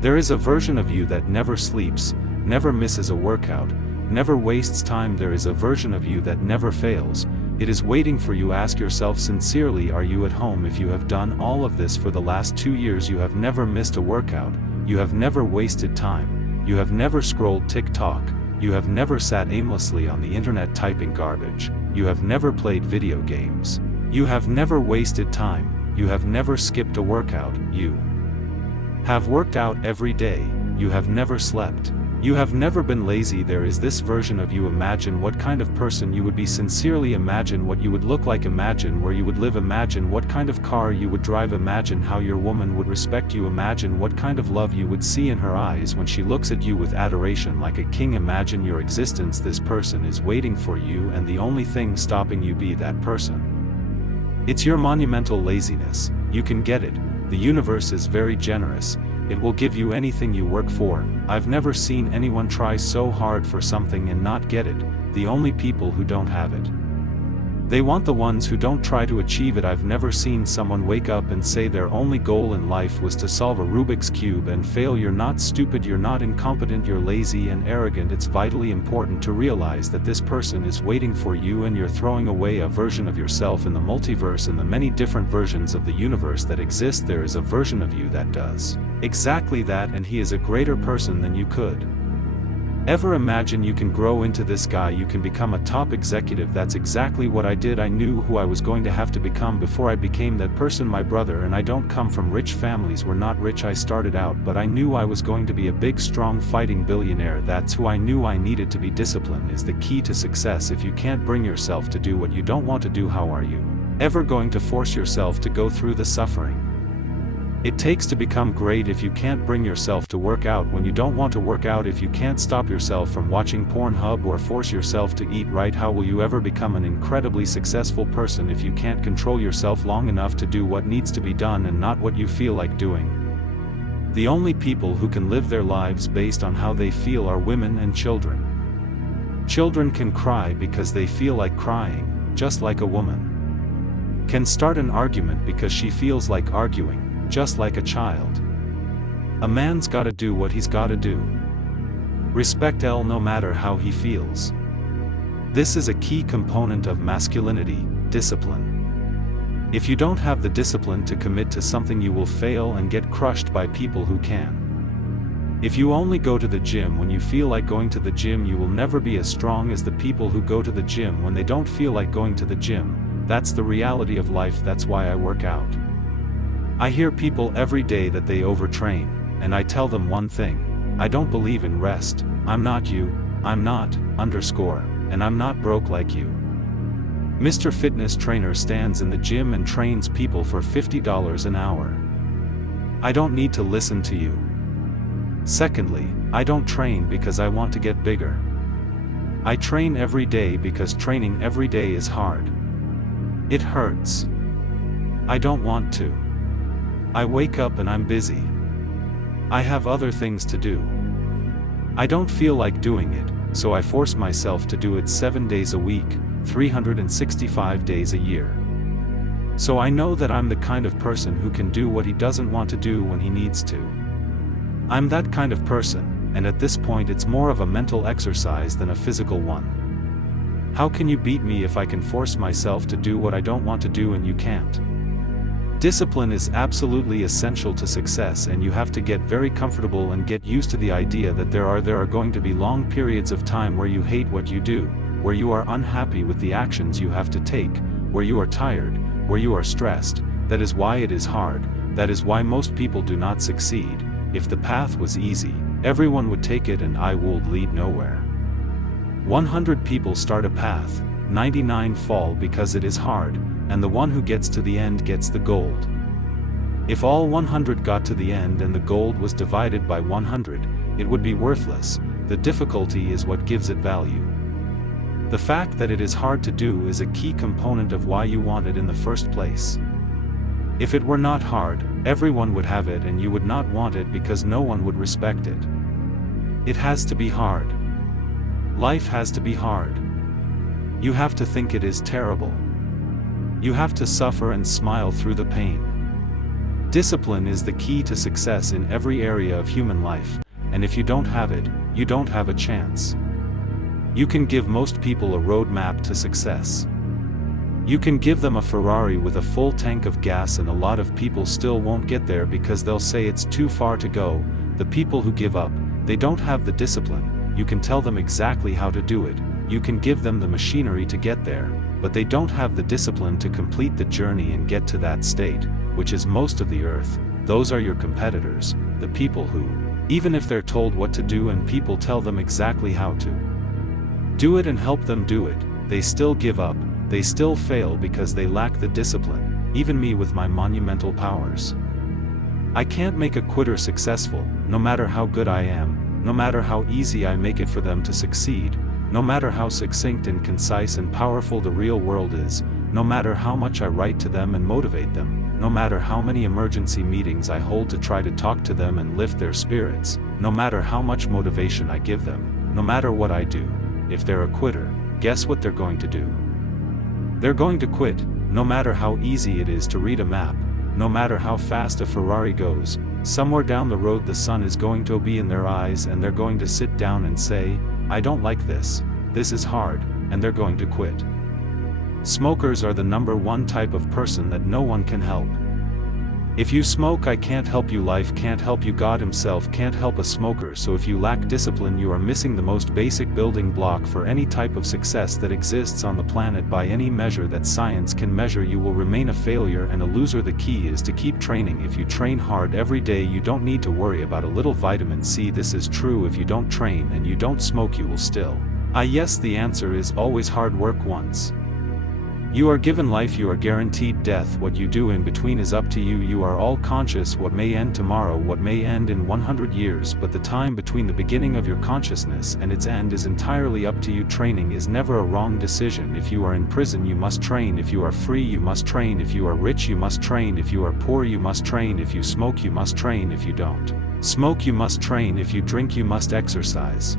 There is a version of you that never sleeps, never misses a workout, never wastes time. There is a version of you that never fails. It is waiting for you. Ask yourself sincerely, are you at home? If you have done all of this for the last 2 years, you have never missed a workout, you have never wasted time, you have never scrolled TikTok, you have never sat aimlessly on the internet typing garbage, you have never played video games, you have never wasted time, you have never skipped a workout, you have worked out every day, you have never slept, you have never been lazy. There is this version of you. Imagine what kind of person you would be. Sincerely imagine what you would look like. Imagine where you would live. Imagine what kind of car you would drive. Imagine how your woman would respect you. Imagine what kind of love you would see in her eyes when she looks at you with adoration like a king. Imagine your existence. This person is waiting for you, and the only thing stopping you be that person. It's your monumental laziness. You can get it. The universe is very generous. It will give you anything you work for. I've never seen anyone try so hard for something and not get it. The only people who don't have it, they want the ones who don't try to achieve it. I've never seen someone wake up and say their only goal in life was to solve a Rubik's Cube and fail. You're not stupid, you're not incompetent, you're lazy and arrogant. It's vitally important to realize that this person is waiting for you, and you're throwing away a version of yourself in the multiverse. In the many different versions of the universe that exist, there is a version of you that does exactly that, and he is a greater person than you could ever imagine. You can grow into this guy. You can become a top executive. That's exactly what I did. I knew who I was going to have to become before I became that person. My brother and I don't come from rich families. We're not rich. I started out, but I knew I was going to be a big, strong, fighting billionaire. That's who I knew I needed to be. Discipline is the key to success. If you can't bring yourself to do what you don't want to do, how are you ever going to force yourself to go through the suffering it takes to become great? If you can't bring yourself to work out when you don't want to work out, if you can't stop yourself from watching Pornhub or force yourself to eat right, how will you ever become an incredibly successful person? If you can't control yourself long enough to do what needs to be done and not what you feel like doing. The only people who can live their lives based on how they feel are women and children. Children can cry because they feel like crying, just like a woman can start an argument because she feels like arguing, just like a child. A man's gotta do what he's gotta do. Respect L no matter how he feels. This is a key component of masculinity, discipline. If you don't have the discipline to commit to something, you will fail and get crushed by people who can. If you only go to the gym when you feel like going to the gym, you will never be as strong as the people who go to the gym when they don't feel like going to the gym. That's the reality of life. That's why I work out. I hear people every day that they overtrain, and I tell them one thing: I don't believe in rest. I'm not you, I'm not, and I'm not broke like you. Mr. Fitness Trainer stands in the gym and trains people for $50 an hour. I don't need to listen to you. Secondly, I don't train because I want to get bigger. I train every day because training every day is hard. It hurts. I don't want to. I wake up and I'm busy. I have other things to do. I don't feel like doing it, so I force myself to do it 7 days a week, 365 days a year. So I know that I'm the kind of person who can do what he doesn't want to do when he needs to. I'm that kind of person, and at this point it's more of a mental exercise than a physical one. How can you beat me if I can force myself to do what I don't want to do and you can't? Discipline is absolutely essential to success, and you have to get very comfortable and get used to the idea that there are going to be long periods of time where you hate what you do, where you are unhappy with the actions you have to take, where you are tired, where you are stressed. That is why it is hard. That is why most people do not succeed. If the path was easy, everyone would take it, and I would lead nowhere. 100 people start a path, 99 fall because it is hard, and the one who gets to the end gets the gold. If all 100 got to the end and the gold was divided by 100, it would be worthless. The difficulty is what gives it value. The fact that it is hard to do is a key component of why you want it in the first place. If it were not hard, everyone would have it and you would not want it because no one would respect it. It has to be hard. Life has to be hard. You have to think it is terrible. You have to suffer and smile through the pain. Discipline is the key to success in every area of human life, and if you don't have it, you don't have a chance. You can give most people a roadmap to success. You can give them a Ferrari with a full tank of gas, and a lot of people still won't get there because they'll say it's too far to go. The people who give up, they don't have the discipline. You can tell them exactly how to do it, you can give them the machinery to get there, but they don't have the discipline to complete the journey and get to that state, which is most of the earth. Those are your competitors, the people who, even if they're told what to do and people tell them exactly how to do it and help them do it, they still give up. They still fail because they lack the discipline, even me with my monumental powers. I can't make a quitter successful, no matter how good I am, no matter how easy I make it for them to succeed, no matter how succinct and concise and powerful the real world is, no matter how much I write to them and motivate them, no matter how many emergency meetings I hold to try to talk to them and lift their spirits, no matter how much motivation I give them, no matter what I do. If they're a quitter, guess what they're going to do? They're going to quit. No matter how easy it is to read a map, no matter how fast a Ferrari goes, somewhere down the road the sun is going to be in their eyes and they're going to sit down and say, I don't like this is hard, and they're going to quit. Smokers are the #1 type of person that no one can help. If you smoke, I can't help you, life can't help you, God himself can't help a smoker. So if you lack discipline, you are missing the most basic building block for any type of success that exists on the planet. By any measure that science can measure, you will remain a failure and a loser. The key is to keep training. If you train hard every day, you don't need to worry about a little vitamin C. This is true if you don't train and you don't smoke, you will still. Yes, the answer is always hard work. Once you are given life, you are guaranteed death. What you do in between is up to you. You are all conscious what may end tomorrow, what may end in 100 years, but the time between the beginning of your consciousness and its end is entirely up to you. Training is never a wrong decision. If you are in prison, you must train. If you are free, you must train. If you are rich, you must train. If you are poor, you must train. If you smoke, you must train. If you don't smoke, you must train. If you drink, you must exercise.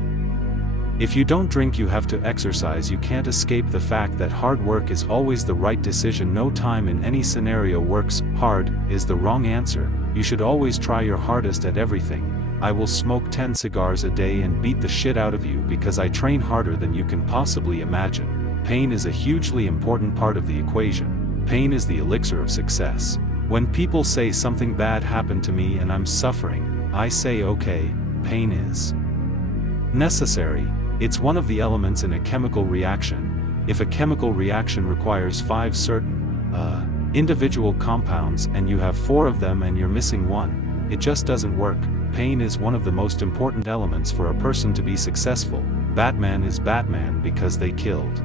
If you don't drink, you have to exercise. You can't escape the fact that hard work is always the right decision. No time in any scenario works hard is the wrong answer. You should always try your hardest at everything. I will smoke 10 cigars a day and beat the shit out of you because I train harder than you can possibly imagine. Pain is a hugely important part of the equation. Pain is the elixir of success. When people say something bad happened to me and I'm suffering, I say, okay, pain is necessary. It's one of the elements in a chemical reaction. If a chemical reaction requires 5 certain individual compounds and you have 4 of them and you're missing 1, it just doesn't work. Pain is one of the most important elements for a person to be successful. Batman is Batman because they killed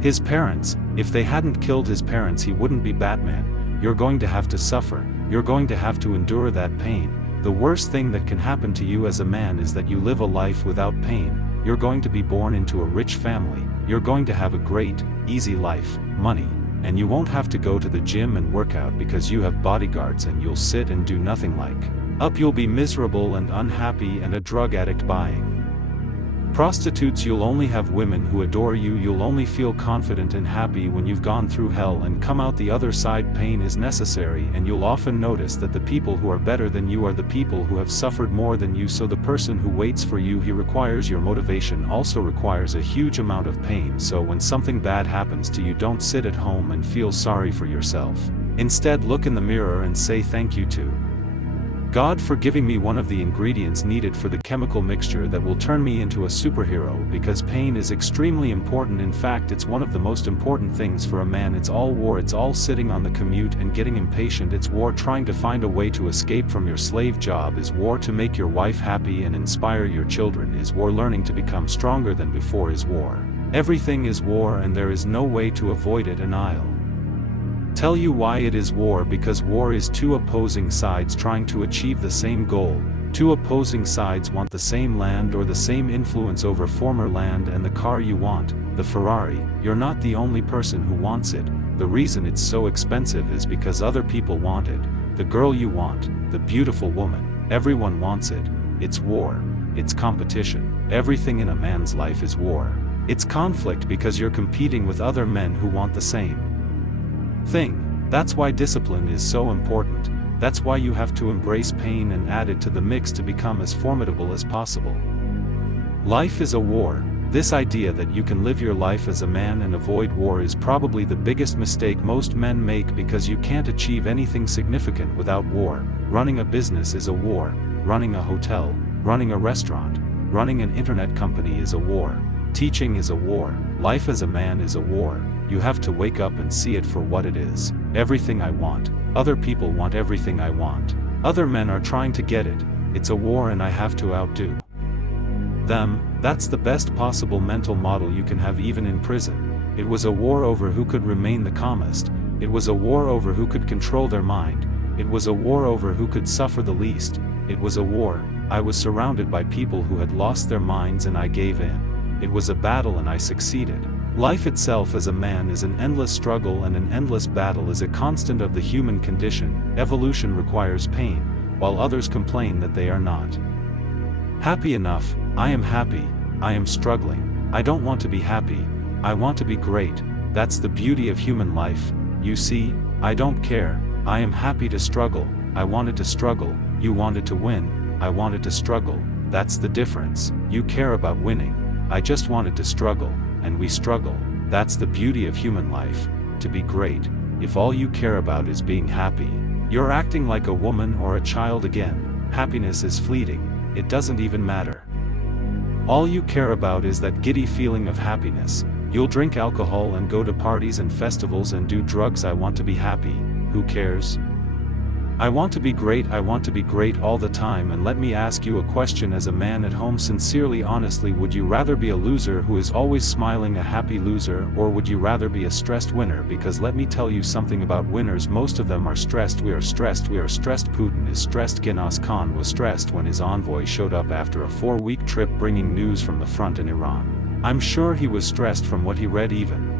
his parents. If they hadn't killed his parents, he wouldn't be Batman. You're going to have to suffer. You're going to have to endure that pain. The worst thing that can happen to you as a man is that you live a life without pain. You're going to be born into a rich family. You're going to have a great, easy life, money, and you won't have to go to the gym and work out because you have bodyguards, and you'll sit and do nothing. You'll be miserable and unhappy and a drug addict buying prostitutes. You'll only have women who adore you. You'll only feel confident and happy when you've gone through hell and come out the other side. Pain is necessary, and you'll often notice that the people who are better than you are the people who have suffered more than you. So the person who waits for you, he requires your motivation, also requires a huge amount of pain. So when something bad happens to you, don't sit at home and feel sorry for yourself. Instead, look in the mirror and say thank you to God for giving me one of the ingredients needed for the chemical mixture that will turn me into a superhero. Because pain is extremely important. In fact, it's one of the most important things for a man. It's all war. It's all sitting on the commute and getting impatient. It's war trying to find a way to escape from your slave job. Is war to make your wife happy and inspire your children. Is war learning to become stronger than before. Is war everything. Is war, and there is no way to avoid it. And I'll tell you why it is war. Because war is 2 opposing sides trying to achieve the same goal. 2 opposing sides want the same land or the same influence over former land and the car you want, the Ferrari. You're not the only person who wants it. The reason it's so expensive is because other people want it. The girl you want, the beautiful woman, everyone wants it. It's war. It's competition. Everything in a man's life is war. It's conflict because you're competing with other men who want the same thing. That's why discipline is so important. That's why you have to embrace pain and add it to the mix to become as formidable as possible. Life is a war. This idea that you can live your life as a man and avoid war is probably the biggest mistake most men make, because you can't achieve anything significant without war. Running a business is a war. Running a hotel, running a restaurant, running an internet company is a war. Teaching is a war. Life as a man is a war. You have to wake up and see it for what it is. Everything I want. Other people want everything I want. Other men are trying to get it. It's a war and I have to outdo them. That's the best possible mental model you can have even in prison. It was a war over who could remain the calmest. It was a war over who could control their mind. It was a war over who could suffer the least. It was a war. I was surrounded by people who had lost their minds and I gave in. It was a battle and I succeeded. Life itself as a man is an endless struggle, and an endless battle is a constant of the human condition. Evolution requires pain, while others complain that they are not happy enough. I am happy. I am struggling. I don't want to be happy. I want to be great. That's the beauty of human life. You see, I don't care. I am happy to struggle. I wanted to struggle. You wanted to win. I wanted to struggle. That's the difference. You care about winning. I just wanted to struggle, and we struggle. That's the beauty of human life. To be great, if all you care about is being happy, you're acting like a woman or a child again. Happiness is fleeting. It doesn't even matter. All you care about is that giddy feeling of happiness. You'll drink alcohol and go to parties and festivals and do drugs. I want to be happy. Who cares? I want to be great. I want to be great all the time. And let me ask you a question as a man at home, sincerely, honestly, would you rather be a loser who is always smiling, a happy loser, or would you rather be a stressed winner? Because let me tell you something about winners, most of them are stressed. We are stressed. We are stressed. Putin is stressed. Genghis Khan was stressed when his envoy showed up after a 4-week trip bringing news from the front in Iran. I'm sure he was stressed from what he read, even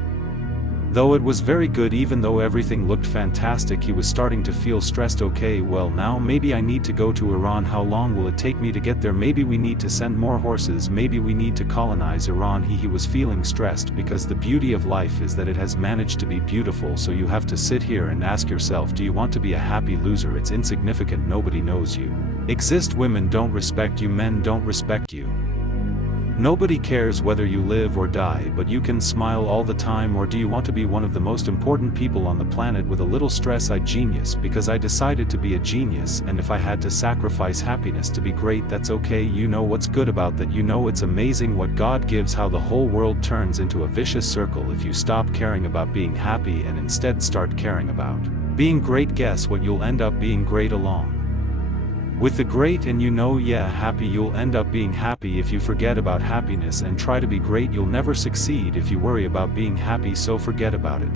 though it was very good, even though everything looked fantastic, he was starting to feel stressed. Okay, well, now maybe I need to go to Iran. How long will it take me to get there? Maybe we need to send more horses. Maybe we need to colonize Iran. He was feeling stressed, because the beauty of life is that it has managed to be beautiful. So you have to sit here and ask yourself, do you want to be a happy loser? It's insignificant. Nobody knows you exist. Women don't respect you. Men don't respect you. Nobody cares whether you live or die, but you can smile all the time. Or do you want to be one of the most important people on the planet with a little stress? I genius, because I decided to be a genius, and if I had to sacrifice happiness to be great, that's okay. You know what's good about that? You know it's amazing what God gives, how the whole world turns into a vicious circle if you stop caring about being happy and instead start caring about being great. Guess what? You'll end up being great along with the great. And you know, yeah, happy, you'll end up being happy. If you forget about happiness and try to be great, you'll never succeed. If you worry about being happy, so forget about it.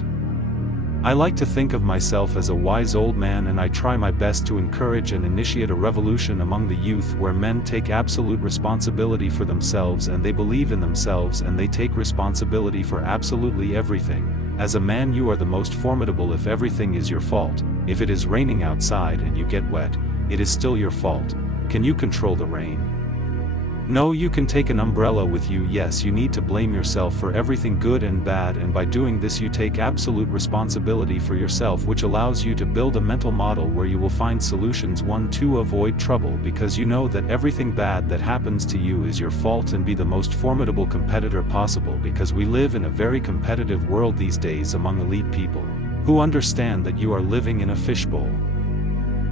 I like to think of myself as a wise old man, and I try my best to encourage and initiate a revolution among the youth where men take absolute responsibility for themselves, and they believe in themselves, and they take responsibility for absolutely everything. As a man, you are the most formidable if everything is your fault. If it is raining outside and you get wet, it is still your fault. Can you control the rain? No, you can take an umbrella with you. Yes, you need to blame yourself for everything good and bad, and by doing this you take absolute responsibility for yourself, which allows you to build a mental model where you will find solutions. 1. To avoid trouble, because you know that everything bad that happens to you is your fault, and be the most formidable competitor possible, because we live in a very competitive world these days among elite people who understand that you are living in a fishbowl,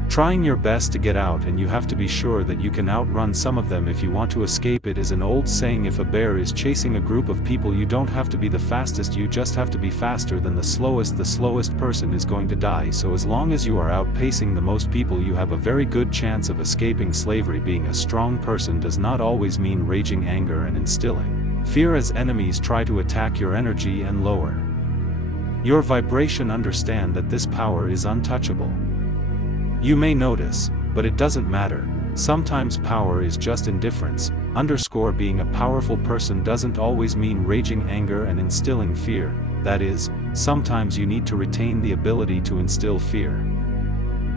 trying your best to get out, and you have to be sure that you can outrun some of them if you want to escape. It is an old saying, if a bear is chasing a group of people, you don't have to be the fastest, you just have to be faster than the slowest. The slowest person is going to die, so as long as you are outpacing the most people, you have a very good chance of escaping slavery. Being a strong person does not always mean raging anger and instilling fear as enemies try to attack your energy and lower your vibration. Understand that this power is untouchable. You may notice, but it doesn't matter. Sometimes power is just indifference. Being a powerful person doesn't always mean raging anger and instilling fear. That is, sometimes you need to retain the ability to instill fear.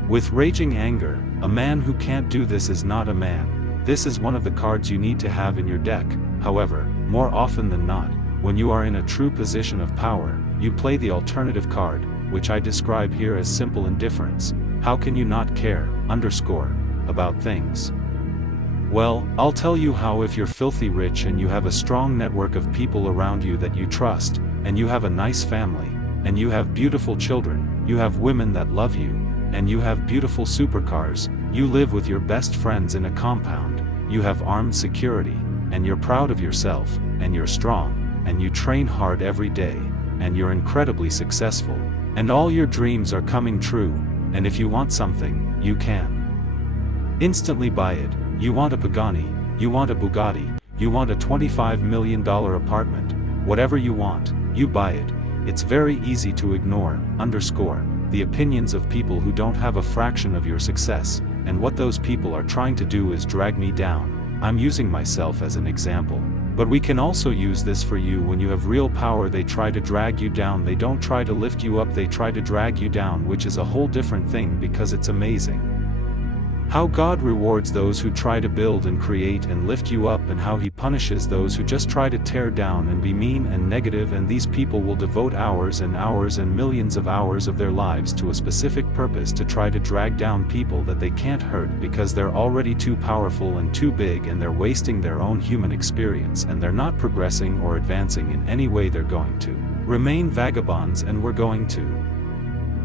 With raging anger, a man who can't do this is not a man. This is one of the cards you need to have in your deck. However, more often than not, when you are in a true position of power, you play the alternative card, which I describe here as simple indifference. How can you not care, about things? Well, I'll tell you how. If you're filthy rich and you have a strong network of people around you that you trust, and you have a nice family, and you have beautiful children, you have women that love you, and you have beautiful supercars, you live with your best friends in a compound, you have armed security, and you're proud of yourself, and you're strong, and you train hard every day, and you're incredibly successful, and all your dreams are coming true, and if you want something, you can instantly buy it. You want a Pagani, you want a Bugatti, you want a $25 million apartment, whatever you want, you buy it. It's very easy to ignore, the opinions of people who don't have a fraction of your success, and what those people are trying to do is drag me down. I'm using myself as an example. But we can also use this for you. When you have real power, they try to drag you down. They don't try to lift you up, they try to drag you down, which is a whole different thing, because it's amazing how God rewards those who try to build and create and lift you up, and how He punishes those who just try to tear down and be mean and negative. And these people will devote hours and hours and millions of hours of their lives to a specific purpose, to try to drag down people that they can't hurt, because they're already too powerful and too big, and they're wasting their own human experience, and they're not progressing or advancing in any way. They're going to remain vagabonds, and we're going to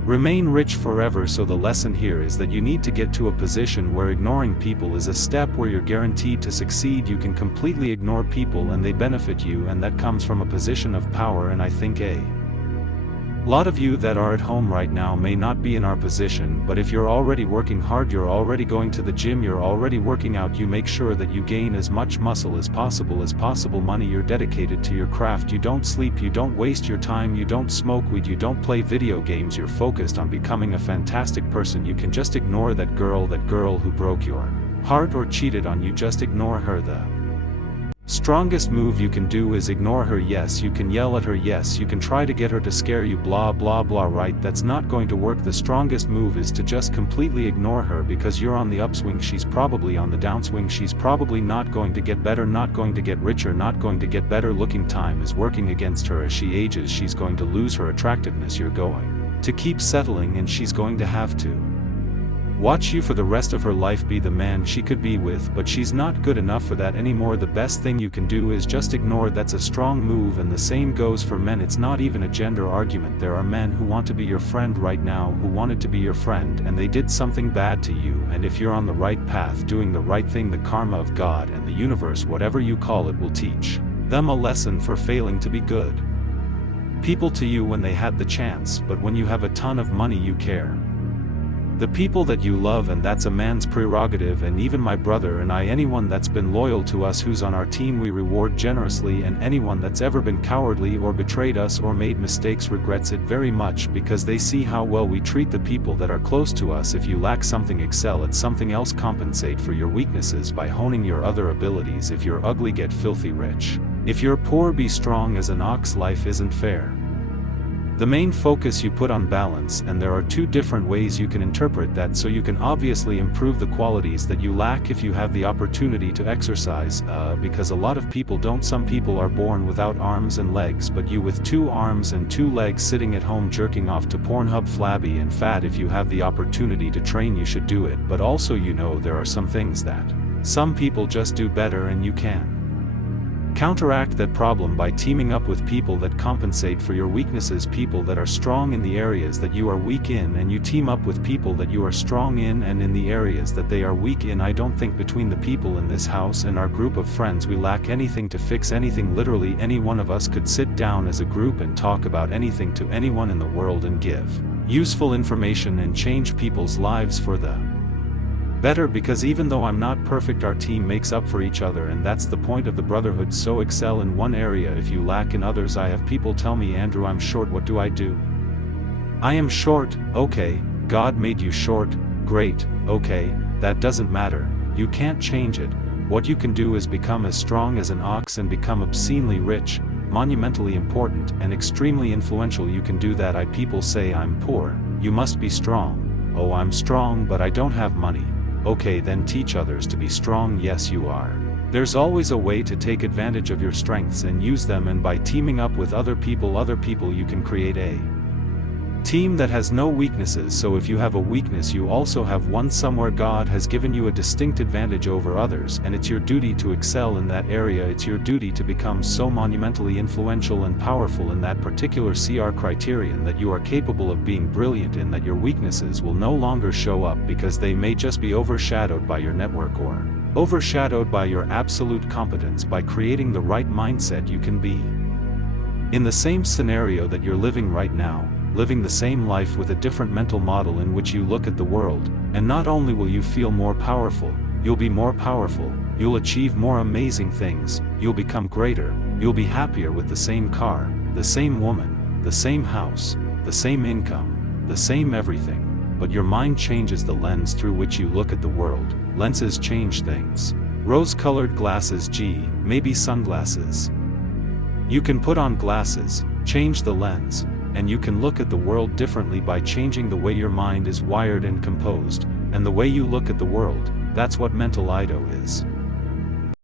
remain rich forever. So the lesson here is that you need to get to a position where ignoring people is a step where you're guaranteed to succeed. You can completely ignore people and they benefit you, and that comes from a position of power. And I think a lot of you that are at home right now may not be in our position, but if you're already working hard, you're already going to the gym, you're already working out, you make sure that you gain as much muscle as possible, money, you're dedicated to your craft, you don't sleep, you don't waste your time, you don't smoke weed, you don't play video games, you're focused on becoming a fantastic person. You can just ignore that girl who broke your heart or cheated on you. Just ignore her. The strongest move you can do is ignore her. Yes, you can yell at her, yes, you can try to get her to scare you, blah blah blah, right? That's not going to work. The strongest move is to just completely ignore her, because you're on the upswing, she's probably on the downswing. She's probably not going to get better, not going to get richer, not going to get better looking. Time is working against her. As she ages, she's going to lose her attractiveness. You're going to keep settling, and she's going to have to watch you for the rest of her life be the man she could be with, but she's not good enough for that anymore. The best thing you can do is just ignore. That's a strong move, and the same goes for men. It's not even a gender argument. There are men who want to be your friend right now, who wanted to be your friend, and they did something bad to you, and if you're on the right path, doing the right thing, the karma of God and the universe, whatever you call it, will teach them a lesson for failing to be good people to you when they had the chance. But when you have a ton of money, you care the people that you love, and that's a man's prerogative. And even my brother and I, anyone that's been loyal to us, who's on our team, we reward generously, and anyone that's ever been cowardly or betrayed us or made mistakes regrets it very much, because they see how well we treat the people that are close to us. If you lack something, excel at something else. Compensate for your weaknesses by honing your other abilities. If you're ugly, get filthy rich. If you're poor, be strong as an ox. Life isn't fair. The main focus you put on balance, and there are two different ways you can interpret that. So you can obviously improve the qualities that you lack if you have the opportunity to exercise, because a lot of people don't. Some people are born without arms and legs, but you with 2 arms and 2 legs sitting at home jerking off to Pornhub, flabby and fat. If you have the opportunity to train, you should do it. But also, you know, there are some things that some people just do better, and you can counteract that problem by teaming up with people that compensate for your weaknesses, people that are strong in the areas that you are weak in, and you team up with people that you are strong in and in the areas that they are weak in. I don't think between the people in this house and our group of friends we lack anything to fix anything. Literally any one of us could sit down as a group and talk about anything to anyone in the world and give useful information and change people's lives for the better, because even though I'm not perfect, our team makes up for each other, and that's the point of the brotherhood. So excel in one area if you lack in others. I have people tell me, Andrew, I'm short, what do I do? I am short. Okay, God made you short. Great. Okay, that doesn't matter. You can't change it. What you can do is become as strong as an ox and become obscenely rich, monumentally important, and extremely influential. You can do that. People say I'm poor. You must be strong. Oh, I'm strong, but I don't have money. Okay, then teach others to be strong. Yes, you are. There's always a way to take advantage of your strengths and use them, and by teaming up with other people you can create a Team that has no weaknesses. So if you have a weakness, you also have one somewhere. God has given you a distinct advantage over others, and it's your duty to excel in that area. It's your duty to become so monumentally influential and powerful in that particular criterion that you are capable of being brilliant in, that your weaknesses will no longer show up because they may just be overshadowed by your network or overshadowed by your absolute competence. By creating the right mindset, you can be in the same scenario that you're living right now, living the same life with a different mental model in which you look at the world, and not only will you feel more powerful, you'll be more powerful, you'll achieve more amazing things, you'll become greater, you'll be happier with the same car, the same woman, the same house, the same income, the same everything, but your mind changes the lens through which you look at the world. Lenses change things. Rose-colored glasses, maybe sunglasses. You can put on glasses, change the lens, and you can look at the world differently by changing the way your mind is wired and composed, and the way you look at the world. That's what mental Ido is.